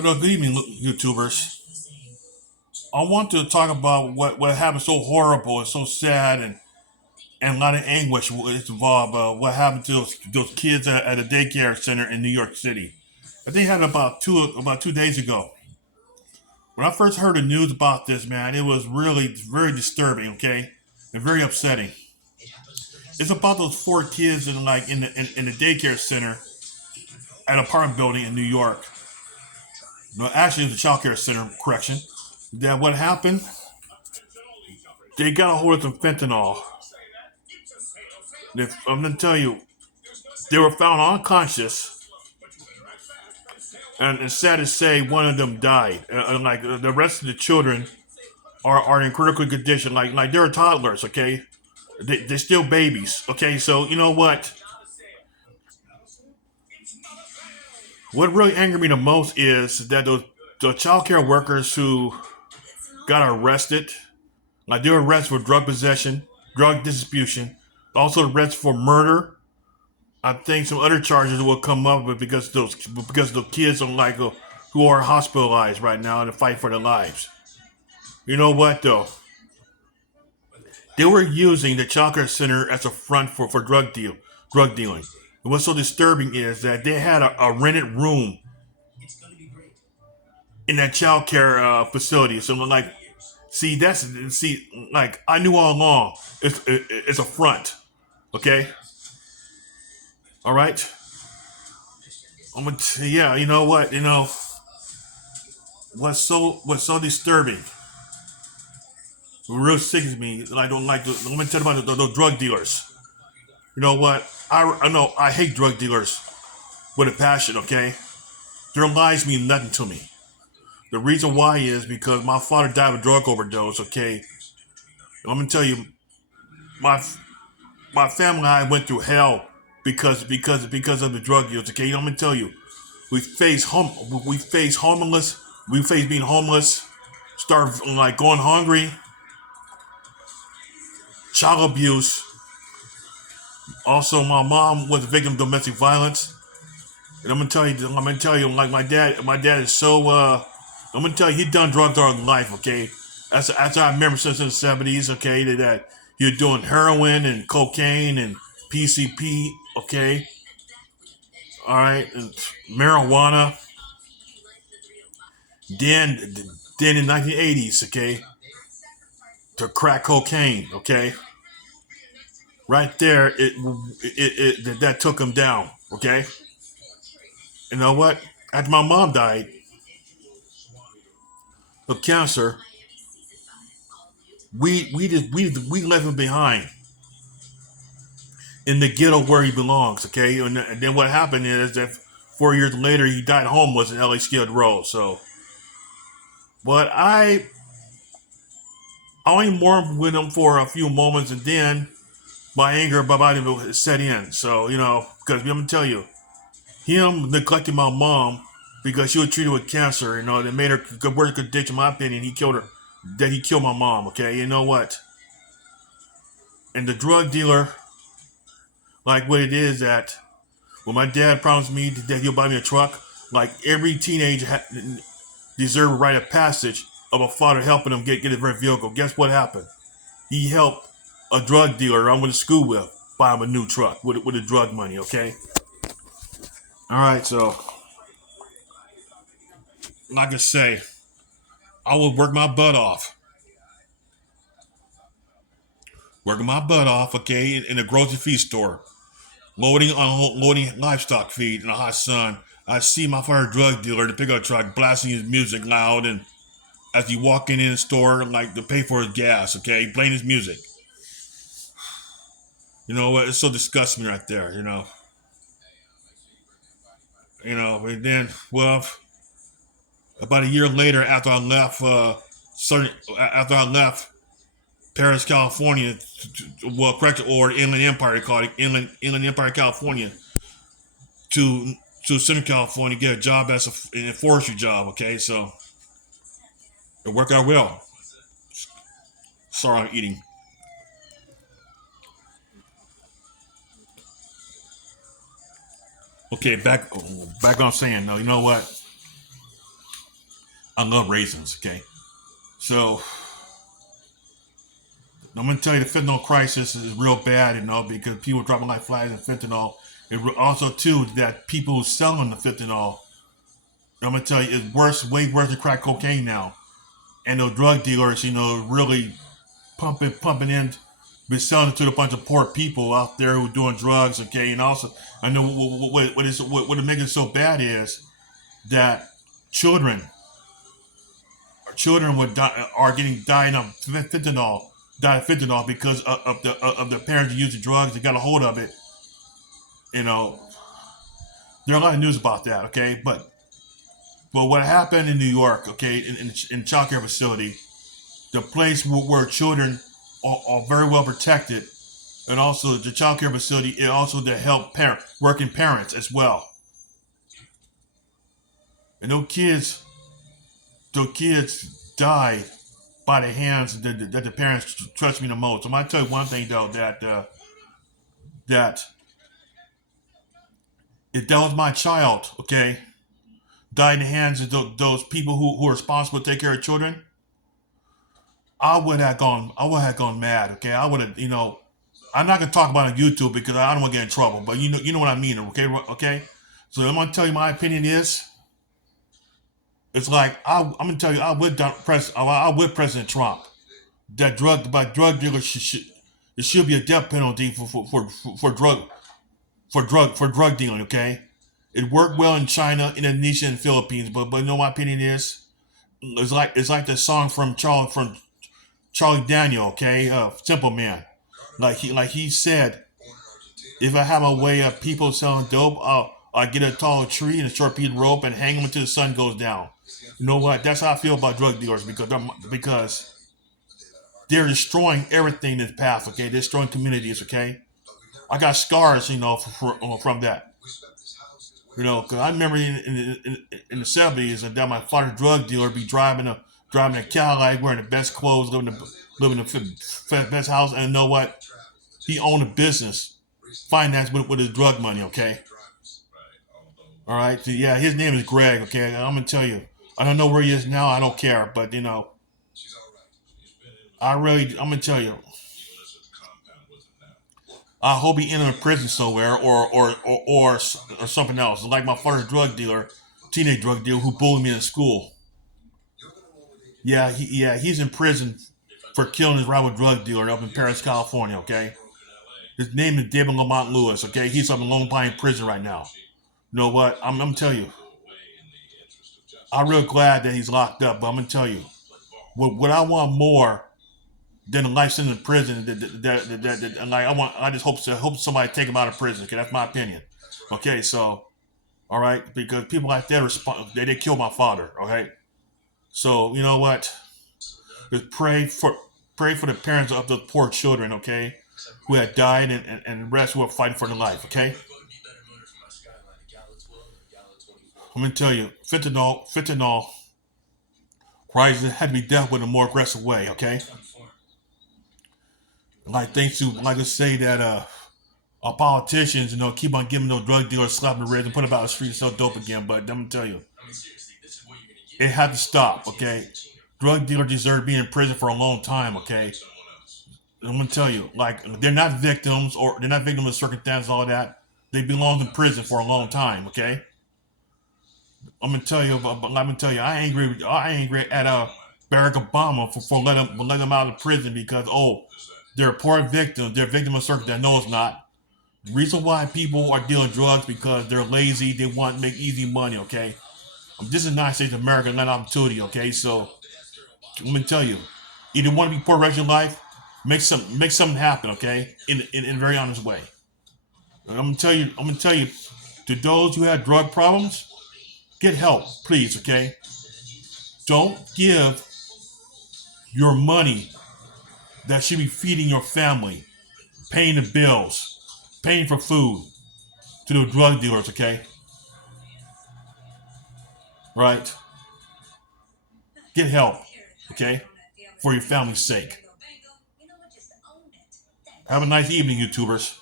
Hello, good evening, YouTubers. I want to talk about what happened so horrible and so sad and a lot of anguish is involved. What happened to those kids at a daycare center in New York City? I think it happened about 2 days ago. When I first heard the news about this, man, it was really very disturbing. Okay, and very upsetting. It's about those four kids in the daycare center at an apartment building in New York. No, actually, it's a child care center. Correction. That what happened? They got a hold of some fentanyl. I'm gonna tell you, they were found unconscious, and it's sad to say one of them died. The rest of the children are in critical condition. Like they're toddlers. Okay, they're still babies. Okay, so you know what? What really angered me the most is that the child care workers who got arrested, like they were arrested for drug possession, drug distribution, also arrested for murder. I think some other charges will come up with because the kids are who are hospitalized right now in the fight for their lives. You know what though? They were using the childcare center as a front for drug dealing. And what's so disturbing is that they had a rented room in that childcare facility. So I'm like, like I knew all along. It's a front. Okay, all right. Yeah. You know what? You know what's so disturbing. What real sickens me, and I don't like. Let me tell you about those drug dealers. You know what? I know I hate drug dealers with a passion. Okay, their lives mean nothing to me. The reason why is because my father died of a drug overdose. Okay, I'm gonna tell you, my my family and I went through hell because of the drug use. Okay, I'm gonna tell you, we face homeless, we face being homeless, start like going hungry, child abuse. Also, my mom was a victim of domestic violence, and I'm gonna tell you, like my dad is so. I'm gonna tell you, he done drugs all his life. Okay, as I remember since the '70s. Okay, that he was doing heroin and cocaine and PCP. Okay, all right, and marijuana. Then, then in 1980s. Okay, to crack cocaine. Okay, right there, that took him down. Okay, you know what? After my mom died of cancer, we left him behind in the ghetto where he belongs. Okay, and then what happened is that 4 years later he died homeless in LA Skid Row. So, but I only mourned with him for a few moments, and then my anger about him set in. So because I'm gonna tell you, him neglecting my mom because she was treated with cancer. That made her worse condition. In my opinion, he killed her. That he killed my mom. Okay, you know what? And the drug dealer, like what it is that when my dad promised me that he'll buy me a truck, like every teenager deserved a rite of passage of a father helping him get his very vehicle. Guess what happened? He helped a drug dealer I went to school with buy him a new truck with the drug money. Okay. All right. So, like I say, I would work my butt off, working my butt off. Okay, in a grocery feed store, loading livestock feed in the hot sun. I see my father drug dealer, the pickup truck, blasting his music loud and as he walking in the store like to pay for his gas. Okay, playing his music. You know what? It's so disgusting right there. And then about a year later, after I left Paris, California, correct, or Inland Empire, they call it Inland Empire, California, to Southern California, get a job as a forestry job. Okay, so it worked out well. Sorry, I'm eating. Okay, back on saying though. You know what? I love raisins. Okay, so I'm gonna tell you the fentanyl crisis is real bad, because people dropping like flies in fentanyl. Also too that people who selling the fentanyl, I'm gonna tell you, it's worse, way worse than crack cocaine now. And those drug dealers, really pumping in, be selling it to a bunch of poor people out there who are doing drugs. Okay, and also I know what makes it so bad is that children children are getting dying of fentanyl, die of fentanyl because of the parents who use the drugs. They got a hold of it. You know, there are a lot of news about that. Okay, but what happened in New York? Okay, in child care facility, the place where children are very well protected, and also the child care facility, it also to help working parents as well. And those kids died by the hands that the parents trust me the most. So I tell you one thing though, that if that was my child, okay, died in the hands of those people who are responsible to take care of children, I would have gone mad. Okay, I would have, I'm not gonna talk about it on YouTube because I don't want to get in trouble. But you know what I mean. Okay, okay. So I'm gonna tell you my opinion is. It's like I'm gonna tell you, I with President Trump. That drug dealers it should be a death penalty for drug dealing. Okay, it worked well in China, Indonesia, and Philippines. But you know my opinion is, it's like the song from Charlie Daniel. Okay, Simple Man. Like he said, if I have a way of people selling dope, I get a tall tree and a short piece of rope and hang them until the sun goes down. You know what? That's how I feel about drug dealers because they're destroying everything in this path. Okay, they're destroying communities. Okay, I got scars, from that. Because I remember in the '70s that my father's drug dealer be driving a Cadillac, wearing the best clothes, living in the best house, and you know what? He owned a business, financed with his drug money. Okay, all right. So yeah, his name is Greg. Okay, I'm gonna tell you. I don't know where he is now. I don't care, but I'm gonna tell you. I hope he ended in prison somewhere or something else. Like my father's teenage drug dealer who bullied me in school. He's in prison for killing his rival drug dealer up in Paris, California. Okay, his name is David Lamont Lewis. Okay, he's up in Lone Pine prison right now. You know what? I'm telling you, I'm real glad that he's locked up. But I'm gonna tell you, what I want more than a life sentence in prison. Like I just hope somebody take him out of prison. Okay, that's my opinion. Okay, so all right, because people like that they killed my father. Okay, so you know what? Just pray for the parents of those poor children. Okay, who had died and the rest who are fighting for their life. Okay, I'm gonna tell you, fentanyl crisis had to be dealt with in a more aggressive way. Okay, like thanks to like I say that our politicians, keep on giving those drug dealers slap in the wrist and put them out on the street and sell dope again. But I'm gonna tell you, it had to stop. Okay, drug dealers deserve to be in prison for a long time. Okay, I'm gonna tell you, like they're not victims of circumstances, all that. They belong in prison for a long time. Okay, I'm gonna tell you, I ain't angry at Barack Obama for letting them out of prison because they're poor victims. They're victims of circumstances. No, it's not. The reason why people are dealing drugs because they're lazy. They want to make easy money. Okay, this is United States of America, not opportunity. Okay, so let me tell you, either want to be poor rest of your life, make something happen. Okay, in a very honest way. I'm gonna tell you, to those who have drug problems, get help, please. Okay, don't give your money that should be feeding your family, paying the bills, paying for food to the drug dealers. Okay, right? Get help. Okay, for your family's sake. Have a nice evening, YouTubers.